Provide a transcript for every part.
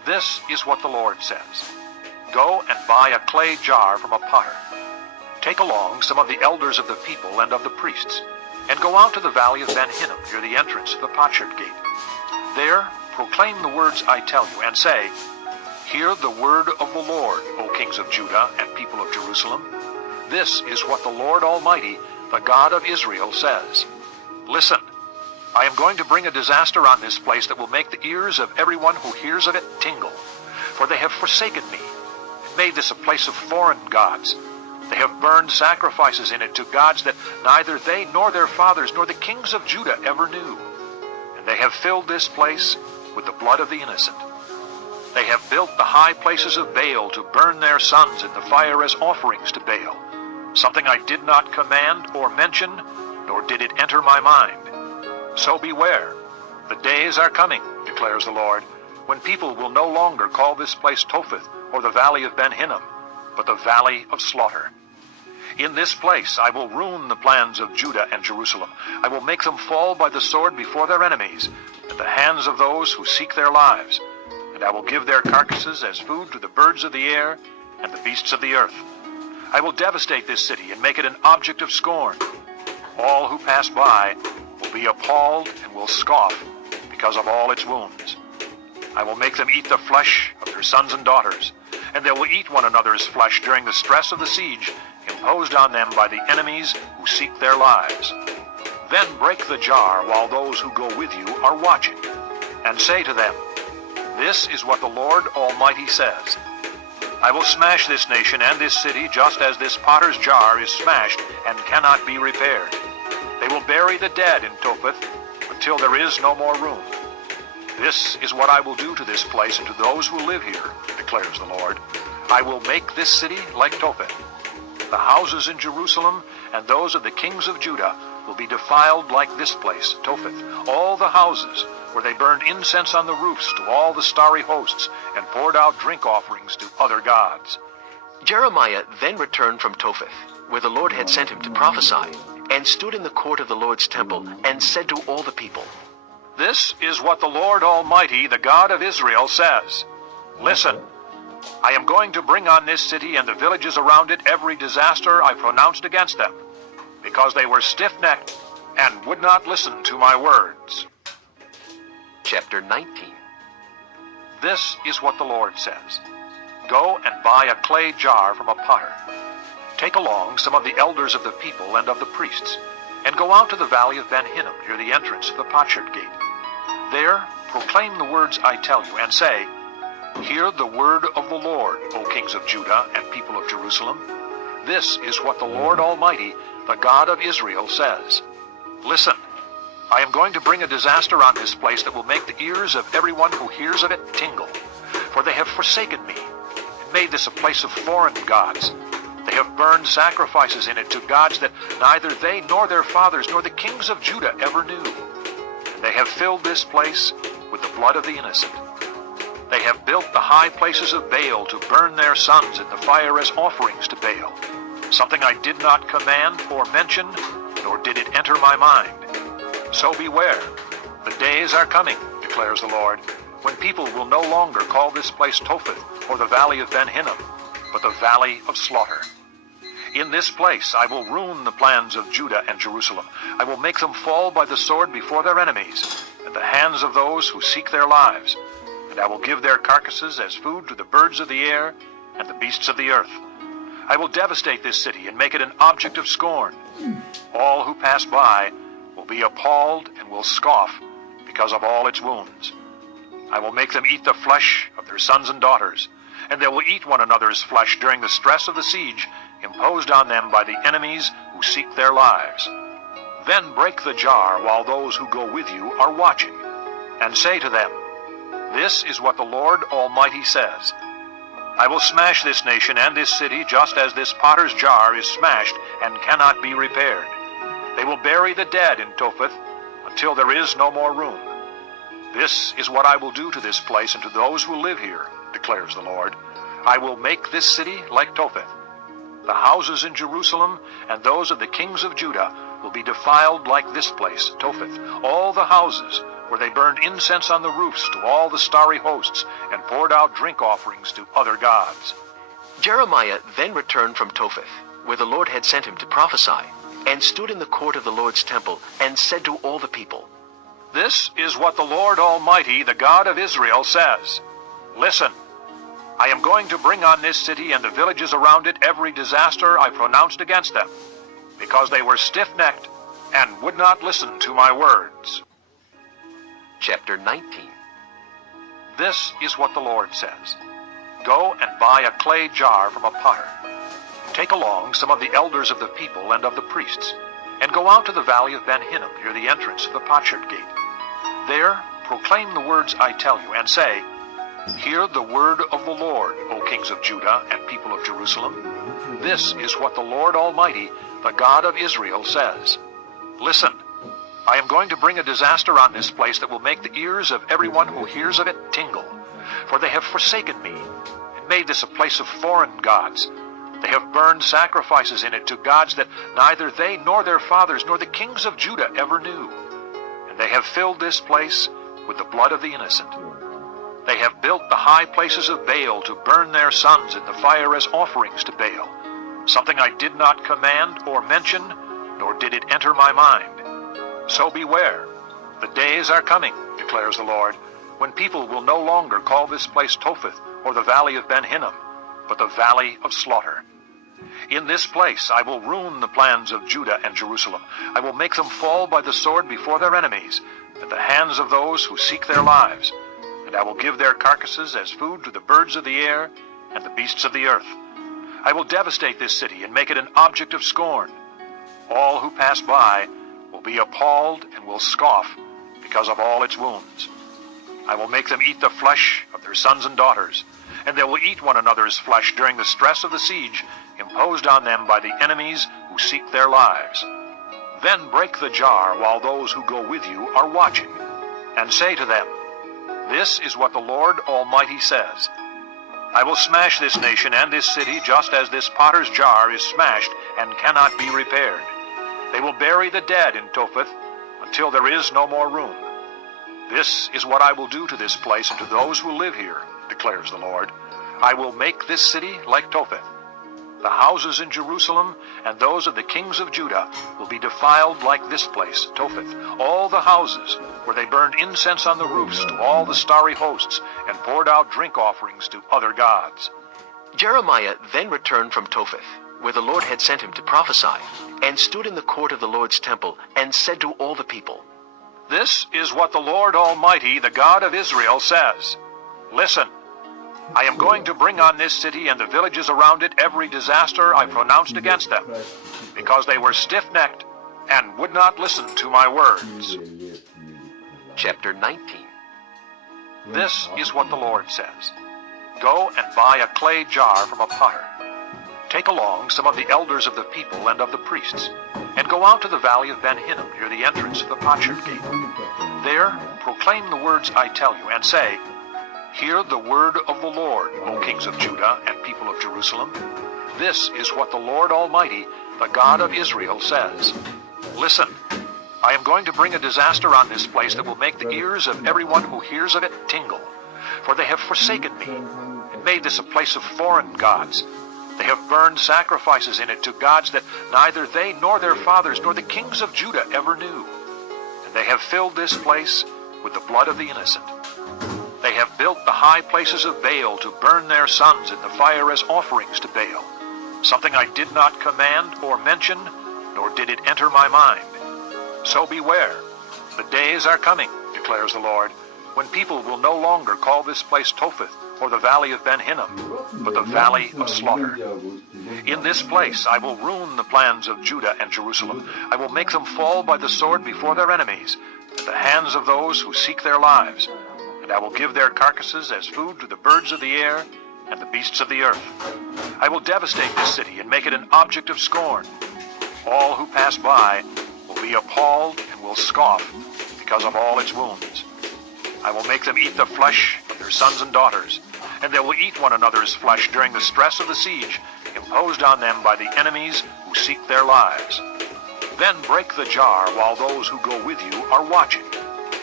This is what the Lord says. Go and buy a clay jar from a potter. Take along some of the elders of the people and of the priests, and go out to the valley of Ben Hinnom near the entrance of the potsherd gate. There proclaim the words I tell you, and say, Hear the word of the Lord, O kings of Judah and people of Jerusalem. This is what the Lord Almighty, the God of Israel, says. Listen, I am going to bring a disaster on this place that will make the ears of everyone who hears of it tingle. For they have forsaken me, and made this a place of foreign gods. They have burned sacrifices in it to gods that neither they nor their fathers nor the kings of Judah ever knew. And they have filled this place with the blood of the innocent. They have built the high places of Baal to burn their sons in the fire as offerings to Baal, something I did not command or mention, nor did it enter my mind. So beware, the days are coming, declares the Lord, when people will no longer call this place Topheth or the valley of Ben Hinnom, but the valley of slaughter. In this place I will ruin the plans of Judah and Jerusalem. I will make them fall by the sword before their enemies, at the hands of those who seek their lives. And I will give their carcasses as food to the birds of the air and the beasts of the earth. I will devastate this city and make it an object of scorn. All who pass by will be appalled and will scoff because of all its wounds. I will make them eat the flesh of their sons and daughters, and they will eat one another's flesh during the stress of the siege imposed on them by the enemies who seek their lives. Then break the jar while those who go with you are watching, and say to them, This is what the Lord Almighty says. I will smash this nation and this city just as this potter's jar is smashed and cannot be repaired. They will bury the dead in Topheth until there is no more room. This is what I will do to this place and to those who live here, declares the Lord. I will make this city like Topheth. The houses in Jerusalem and those of the kings of Judah will be defiled like this place, Topheth. All the houses where they burned incense on the roofs to all the starry hosts and poured out drink offerings to other gods. Jeremiah then returned from Topheth, where the Lord had sent him to prophesy, and stood in the court of the Lord's temple, and said to all the people, This is what the Lord Almighty, the God of Israel, says. Listen, I am going to bring on this city and the villages around it every disaster I pronounced against them, because they were stiff-necked and would not listen to my words. Chapter 19. This is what the Lord says. Go and buy a clay jar from a potter. Take along some of the elders of the people and of the priests, and go out to the valley of Ben Hinnom near the entrance of the potsherd gate. There proclaim the words I tell you, and say, Hear the word of the Lord, O kings of Judah and people of Jerusalem. This is what the Lord Almighty, the God of Israel, says. Listen, I am going to bring a disaster on this place that will make the ears of everyone who hears of it tingle. For they have forsaken me, and made this a place of foreign gods. They have burned sacrifices in it to gods that neither they nor their fathers nor the kings of Judah ever knew. And they have filled this place with the blood of the innocent. They have built the high places of Baal to burn their sons in the fire as offerings to Baal, something I did not command or mention, nor did it enter my mind. So beware, the days are coming, declares the Lord, when people will no longer call this place Topheth or the valley of Ben Hinnom, but the valley of slaughter. In this place I will ruin the plans of Judah and Jerusalem. I will make them fall by the sword before their enemies, at the hands of those who seek their lives. And I will give their carcasses as food to the birds of the air and the beasts of the earth. I will devastate this city and make it an object of scorn. All who pass by will be appalled and will scoff because of all its wounds. I will make them eat the flesh of their sons and daughters, and they will eat one another's flesh during the stress of the siege imposed on them by the enemies who seek their lives. Then break the jar while those who go with you are watching, and say to them, This is what the Lord Almighty says. I will smash this nation and this city just as this potter's jar is smashed and cannot be repaired. They will bury the dead in Topheth until there is no more room. This is what I will do to this place and to those who live here, declares the Lord. I will make this city like Topheth. The houses in Jerusalem and those of the kings of Judah will be defiled like this place, Topheth. All the houses where they burned incense on the roofs to all the starry hosts, and poured out drink offerings to other gods. Jeremiah then returned from Topheth, where the Lord had sent him to prophesy, and stood in the court of the Lord's temple, and said to all the people, This is what the Lord Almighty, the God of Israel, says. Listen, I am going to bring on this city and the villages around it every disaster I pronounced against them, because they were stiff-necked and would not listen to my words. Chapter 19. This is what the Lord says. Go and buy a clay jar from a potter. Take along some of the elders of the people and of the priests, and go out to the valley of Ben Hinnom near the entrance of the potsherd gate. There proclaim the words I tell you, and say, Hear the word of the Lord, O kings of Judah and people of Jerusalem. This is what the Lord Almighty, the God of Israel, says. Listen, I am going to bring a disaster on this place that will make the ears of everyone who hears of it tingle. For they have forsaken me, and made this a place of foreign gods. They have burned sacrifices in it to gods that neither they nor their fathers nor the kings of Judah ever knew. And they have filled this place with the blood of the innocent. They have built the high places of Baal to burn their sons in the fire as offerings to Baal, something I did not command or mention, nor did it enter my mind. So beware, the days are coming, declares the Lord, when people will no longer call this place Topheth or the valley of Ben Hinnom, but the valley of slaughter. In this place I will ruin the plans of Judah and Jerusalem. I will make them fall by the sword before their enemies, at the hands of those who seek their lives. And I will give their carcasses as food to the birds of the air and the beasts of the earth. I will devastate this city and make it an object of scorn. All who pass by will be appalled and will scoff because of all its wounds. I will make them eat the flesh of their sons and daughters, and they will eat one another's flesh during the stress of the siege imposed on them by the enemies who seek their lives. Then break the jar while those who go with you are watching, and say to them, This is what the Lord Almighty says. I will smash this nation and this city just as this potter's jar is smashed and cannot be repaired. They will bury the dead in Topheth until there is no more room. This is what I will do to this place and to those who live here, declares the Lord. I will make this city like Topheth. The houses in Jerusalem and those of the kings of Judah will be defiled like this place, Topheth. All the houses where they burned incense on the roofs to all the starry hosts and poured out drink offerings to other gods. Jeremiah then returned from Topheth, where the Lord had sent him to prophesy, and stood in the court of the Lord's temple, and said to all the people, This is what the Lord Almighty, the God of Israel, says. Listen, I am going to bring on this city and the villages around it every disaster I pronounced against them, because they were stiff-necked and would not listen to my words. Chapter 19. This is what the Lord says. Go and buy a clay jar from a potter. Take along some of the elders of the people and of the priests, and go out to the valley of Ben Hinnom near the entrance of the potsherd gate. There proclaim the words I tell you, and say, Hear the word of the Lord, O kings of Judah and people of Jerusalem. This is what the Lord Almighty, the God of Israel, says. Listen, I am going to bring a disaster on this place that will make the ears of everyone who hears of it tingle. For they have forsaken me, and made this a place of foreign gods. They have burned sacrifices in it to gods that neither they nor their fathers nor the kings of Judah ever knew. And they have filled this place with the blood of the innocent. They have built the high places of Baal to burn their sons in the fire as offerings to Baal, something I did not command or mention, nor did it enter my mind. So beware, the days are coming, declares the Lord, when people will no longer call this place Topheth or the valley of Ben Hinnom, but the valley of slaughter. In this place I will ruin the plans of Judah and Jerusalem. I will make them fall by the sword before their enemies, at the hands of those who seek their lives. And I will give their carcasses as food to the birds of the air and the beasts of the earth. I will devastate this city and make it an object of scorn. All who pass by will be appalled and will scoff because of all its wounds. I will make them eat the flesh of their sons and daughters, and they will eat one another's flesh during the stress of the siege imposed on them by the enemies who seek their lives. Then break the jar while those who go with you are watching,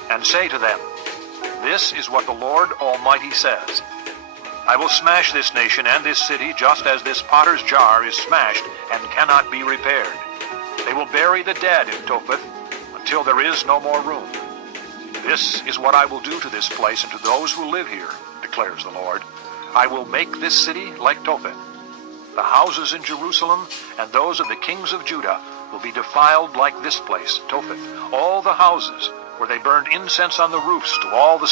and say to them, This is what the Lord Almighty says. I will smash this nation and this city just as this potter's jar is smashed and cannot be repaired. They will bury the dead in Topheth until there is no more room. This is what I will do to this place and to those who live here, declares the Lord. I will make this city like Topheth. The houses in Jerusalem and those of the kings of Judah will be defiled like this place, Topheth. All the houses where they burned incense on the roofs to all the